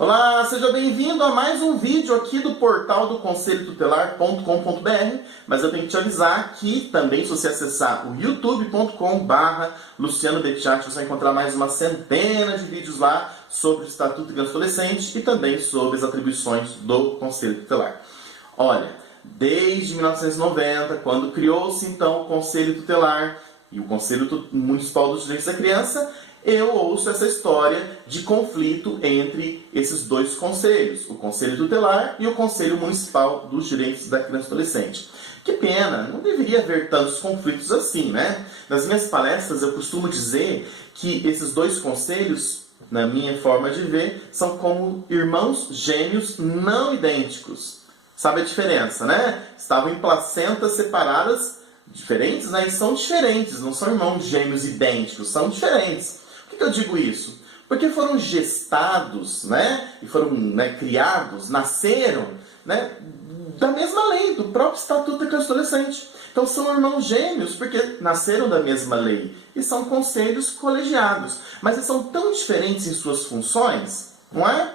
Olá, seja bem-vindo a mais um vídeo aqui do portal do conselhotutelar.com.br, mas eu tenho que te avisar que também, se você acessar o youtube.com/Luciano Becciati, você vai encontrar mais uma centena de vídeos lá sobre o Estatuto de Criança e Adolescente e também sobre as atribuições do Conselho Tutelar. Olha, desde 1990, quando criou-se então o Conselho Tutelar e o Conselho Municipal dos Direitos da Criança, eu ouço essa história de conflito entre esses dois conselhos, o Conselho Tutelar e o Conselho Municipal dos Direitos da Criança e Adolescente. Que pena, não deveria haver tantos conflitos assim, né? Nas minhas palestras eu costumo dizer que esses dois conselhos, na minha forma de ver, são como irmãos gêmeos não idênticos. Sabe a diferença, né? Estavam em placentas separadas, diferentes, né? E são diferentes, não são irmãos gêmeos idênticos, são diferentes. Por que eu digo isso? Porque foram gestados, né? E foram criados, nasceram, né? Da mesma lei, do próprio Estatuto da Criança e Adolescente. Então são irmãos gêmeos porque nasceram da mesma lei e são conselhos colegiados. Mas eles são tão diferentes em suas funções, não é?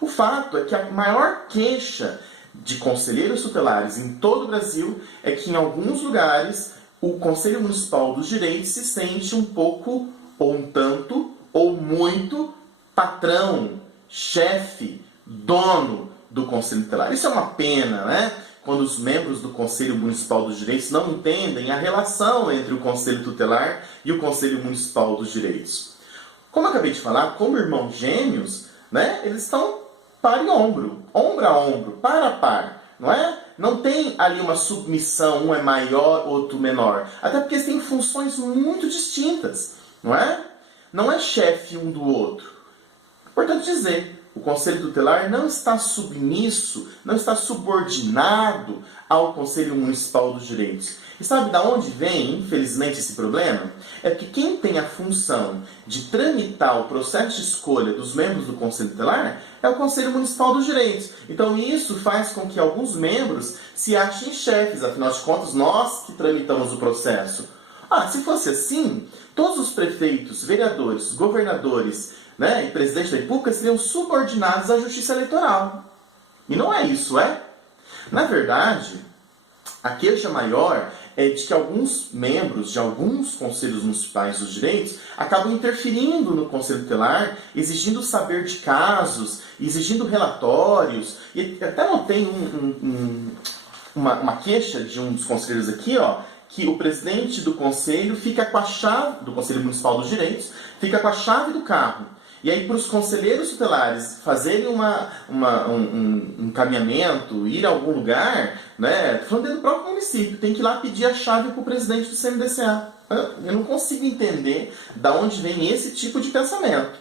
O fato é que a maior queixa de conselheiros tutelares em todo o Brasil é que em alguns lugares o Conselho Municipal dos Direitos se sente um pouco, ou um tanto, ou muito patrão, chefe, dono do Conselho Tutelar. Isso é uma pena, né? Quando os membros do Conselho Municipal dos Direitos não entendem a relação entre o Conselho Tutelar e o Conselho Municipal dos Direitos. Como eu acabei de falar, como irmãos gêmeos, né? Eles estão par e ombro a ombro, par a par, não é? Não tem ali uma submissão, um é maior, outro menor. Até porque eles têm funções muito distintas, não é? Não é chefe um do outro. Importante dizer, o Conselho Tutelar não está submisso, não está subordinado ao Conselho Municipal dos Direitos. E sabe de onde vem, infelizmente, esse problema? É que quem tem a função de tramitar o processo de escolha dos membros do Conselho Tutelar é o Conselho Municipal dos Direitos. Então isso faz com que alguns membros se achem chefes, afinal de contas, nós que tramitamos o processo. Se fosse assim, todos os prefeitos, vereadores, governadores, e presidente da República seriam subordinados à Justiça Eleitoral. E não é isso, é? Na verdade, a queixa maior é de que alguns membros de alguns conselhos municipais dos direitos acabam interferindo no Conselho Tutelar, exigindo saber de casos, exigindo relatórios. E até notei uma queixa de um dos conselheiros aqui, que o presidente do conselho fica com a chave, do Conselho Municipal dos Direitos, fica com a chave do carro. E aí, para os conselheiros tutelares fazerem um encaminhamento, ir a algum lugar, falando dentro do próprio município, tem que ir lá pedir a chave para o presidente do CMDCA. Eu não consigo entender de onde vem esse tipo de pensamento.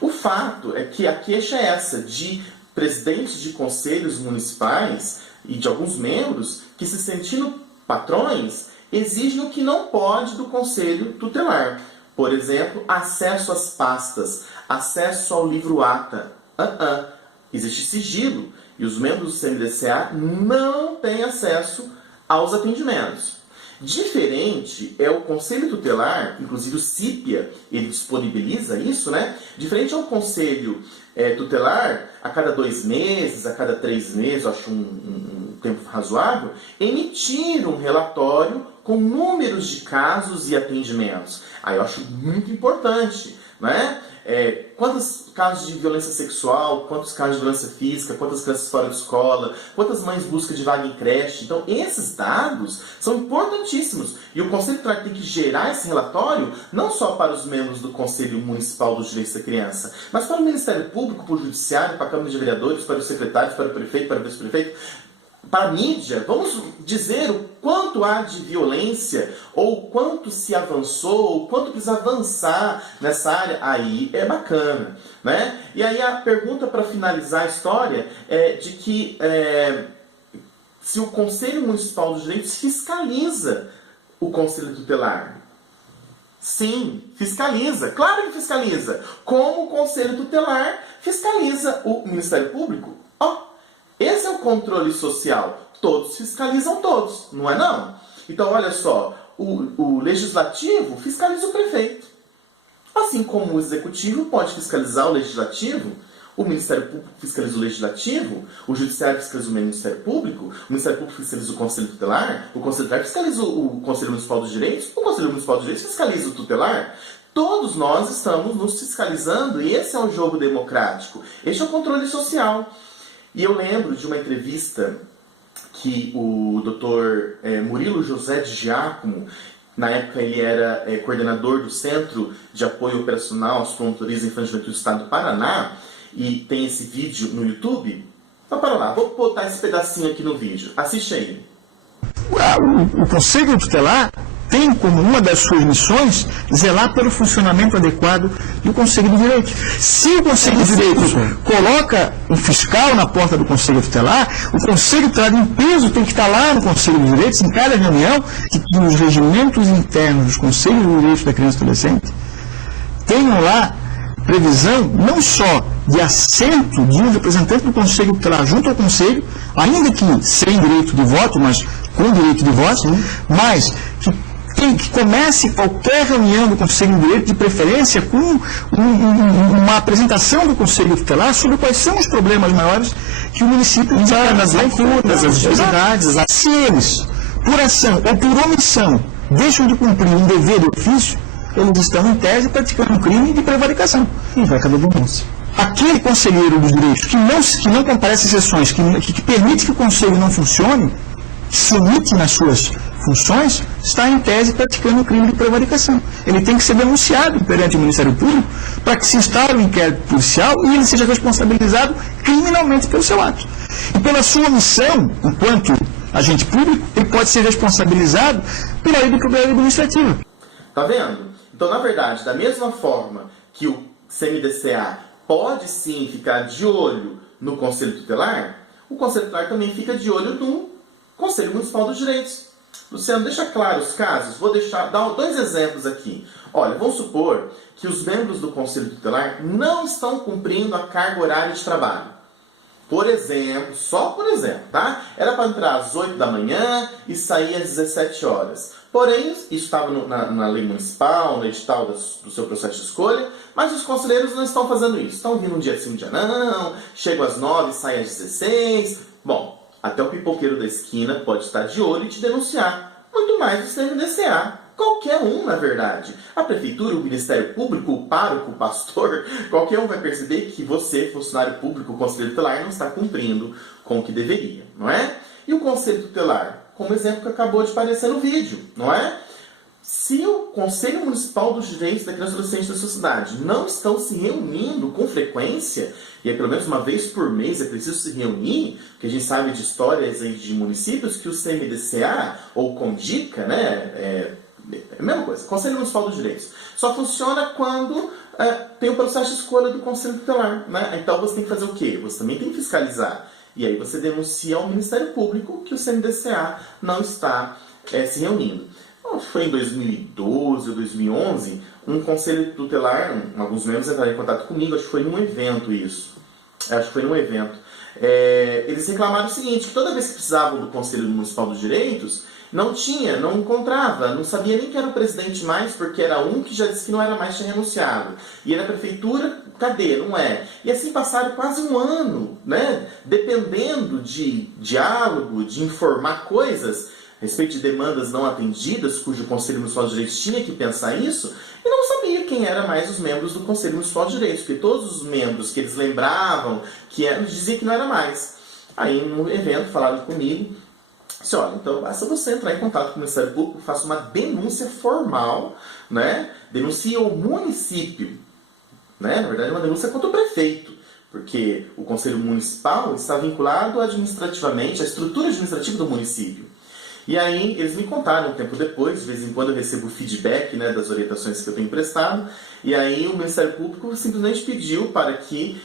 O fato é que a queixa é essa, de presidentes de conselhos municipais e de alguns membros que, se sentindo patrões, exigem o que não pode do Conselho Tutelar. Por exemplo, acesso às pastas, acesso ao livro-ata. Existe sigilo e os membros do CMDCA não têm acesso aos atendimentos. Diferente é o Conselho Tutelar, inclusive o CIPIA, ele disponibiliza isso, Diferente ao Conselho Tutelar, a cada 2 meses, a cada 3 meses, eu acho um tempo razoável, emitir um relatório com números de casos e atendimentos. Aí eu acho muito importante, quantos casos de violência sexual, quantos casos de violência física, quantas crianças fora de escola, quantas mães buscam de vaga em creche. Então, esses dados são importantíssimos. E o Conselho Tutelar tem que gerar esse relatório não só para os membros do Conselho Municipal dos Direitos da Criança, mas para o Ministério Público, para o Judiciário, para a Câmara de Vereadores, para os secretários, para o prefeito, para o vice-prefeito, para a mídia. Vamos dizer o quanto há de violência, ou quanto se avançou, ou quanto precisa avançar nessa área. Aí é bacana, E aí a pergunta para finalizar a história é de que se o Conselho Municipal dos Direitos fiscaliza o Conselho Tutelar. Sim, fiscaliza. Claro que fiscaliza. Como o Conselho Tutelar fiscaliza o Ministério Público. Esse é o controle social. Todos fiscalizam todos, não é não? Então, olha só, o Legislativo fiscaliza o prefeito. Assim como o Executivo pode fiscalizar o Legislativo, O Ministério Público fiscaliza o Legislativo, o Judiciário fiscaliza o Ministério Público, o Ministério Público fiscaliza o Conselho Tutelar, o Conselho Tutelar fiscaliza o Conselho Municipal dos Direitos, o Conselho Municipal dos Direitos fiscaliza o tutelar. Todos nós estamos nos fiscalizando e esse é o jogo democrático. Este é o controle social. E eu lembro de uma entrevista que o Dr. Murilo José de Giacomo, na época ele era coordenador do Centro de Apoio Operacional aos Promotores Infantis do Estado do Paraná, e tem esse vídeo no YouTube. Então, para lá, vou botar esse pedacinho aqui no vídeo. Assiste aí. O Conselho Tutelar tem como uma das suas missões zelar pelo funcionamento adequado do Conselho de Direitos. Se o Conselho de Direitos coloca um fiscal na porta do Conselho Tutelar, o Conselho Tutelar em peso tem que estar lá no Conselho de Direitos, em cada reunião, que os regimentos internos dos Conselhos de Direitos da Criança e Adolescente tenham lá previsão não só de assento de um representante do Conselho Tutelar junto ao Conselho, ainda que sem direito de voto, mas com direito de voto, mas que comece qualquer reunião do Conselho de Direito, de preferência, com uma apresentação do Conselho Tutelar sobre quais são os problemas maiores que o município está nas lacunas, as dificuldades. Se eles, por ação ou por omissão, deixam de cumprir um dever de ofício, eles estão, em tese, praticando um crime de prevaricação. E vai caber denúncia. Aquele conselheiro dos direitos que não comparece às sessões, que permite que o conselho não funcione, que se omite nas suas funções, está, em tese, praticando um crime de prevaricação. Ele tem que ser denunciado perante o Ministério Público para que se instale um inquérito policial e ele seja responsabilizado criminalmente pelo seu ato. E pela sua omissão, enquanto agente público, ele pode ser responsabilizado pela lei do problema administrativo. Tá vendo? Então, na verdade, da mesma forma que o CMDCA pode sim ficar de olho no Conselho Tutelar, o Conselho Tutelar também fica de olho no Conselho Municipal dos Direitos. Luciano, deixa claro os casos. Vou dar dois exemplos aqui. Olha, vamos supor que os membros do Conselho Tutelar não estão cumprindo a carga horária de trabalho. Por exemplo, só por exemplo, tá? Era para entrar às 8 da manhã e sair às 17 horas. Porém, isso estava na lei municipal, no edital do seu processo de escolha, mas os conselheiros não estão fazendo isso. Estão vindo um dia sim, um dia não, chegam às 9 e saem às 16. Bom, até o pipoqueiro da esquina pode estar de olho e te denunciar. Muito mais do CMDCA. Qualquer um, na verdade. A prefeitura, o Ministério Público, o pároco, o pastor, qualquer um vai perceber que você, funcionário público, o Conselho Tutelar, não está cumprindo com o que deveria, não é? E o Conselho Tutelar? Como exemplo que acabou de aparecer no vídeo, não é? Se o Conselho Municipal dos Direitos da Criança e Adolescente da sua cidade não estão se reunindo com frequência, e é pelo menos uma vez por mês é preciso se reunir, porque a gente sabe de histórias aí de municípios que o CMDCA, ou CONDICA, né, é a mesma coisa, Conselho Municipal dos Direitos, só funciona quando tem o processo de escolha do Conselho Tutelar, né? Então você tem que fazer o quê? Você também tem que fiscalizar. E aí você denuncia ao Ministério Público que o CMDCA não está se reunindo. Foi em 2012 ou 2011, um conselho tutelar, alguns membros entraram em contato comigo, acho que foi num evento isso. Acho que foi num evento. Eles reclamaram o seguinte, que toda vez que precisavam do Conselho Municipal dos Direitos, não encontrava, não sabia nem quem era o presidente mais, porque era um que já disse que não era mais, tinha renunciado. E na prefeitura, cadê? Não é. E assim passaram quase um ano, né? Dependendo de diálogo, de informar coisas a respeito de demandas não atendidas, cujo Conselho Municipal de Direitos tinha que pensar isso, e não sabia quem eram mais os membros do Conselho Municipal de Direitos, porque todos os membros que eles lembravam, que eram, diziam que não era mais. Aí no evento falaram comigo, disse, olha, então basta você entrar em contato com o Ministério Público, faça uma denúncia formal, né? Denuncie o município, né? Na verdade, uma denúncia contra o prefeito, porque o Conselho Municipal está vinculado administrativamente à estrutura administrativa do município. E aí, eles me contaram um tempo depois, de vez em quando eu recebo feedback, né, das orientações que eu tenho prestado, e aí o Ministério Público simplesmente pediu para que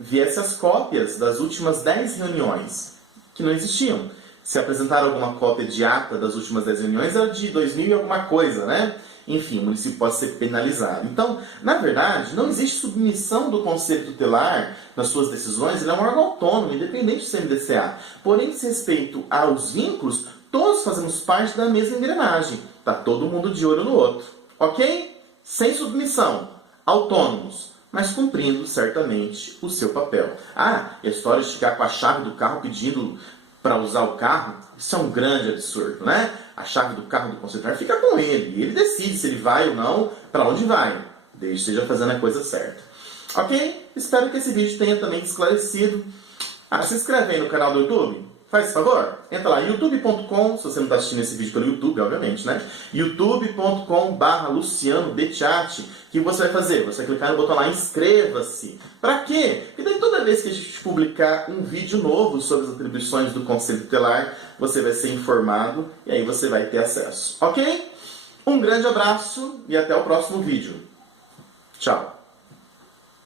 viesse as cópias das últimas 10 reuniões, que não existiam. Se apresentaram alguma cópia de ata das últimas 10 reuniões, era de 2000 e alguma coisa, né? Enfim, o município pode ser penalizado. Então, na verdade, não existe submissão do Conselho Tutelar nas suas decisões, ele é um órgão autônomo, independente do CMDCA. Porém, diz respeito aos vínculos, todos fazemos parte da mesma engrenagem. Está todo mundo de olho no outro. Ok? Sem submissão. Autônomos. mas cumprindo certamente o seu papel. Ah, e a história de ficar com a chave do carro pedindo para usar o carro, isso é um grande absurdo, né? A chave do carro do concessionário fica com ele, e ele decide se ele vai ou não, para onde vai, desde que esteja fazendo a coisa certa. Ok? Espero que esse vídeo tenha também esclarecido. Se inscreve aí no canal do YouTube. Faz esse favor, entra lá, youtube.com, se você não está assistindo esse vídeo pelo YouTube, obviamente, né? youtube.com/LucianoBettiatti. O que você vai fazer? Você vai clicar no botão lá, inscreva-se. Para quê? Porque daí toda vez que a gente publicar um vídeo novo sobre as atribuições do Conselho Tutelar, você vai ser informado e aí você vai ter acesso. Ok? Um grande abraço e até o próximo vídeo. Tchau!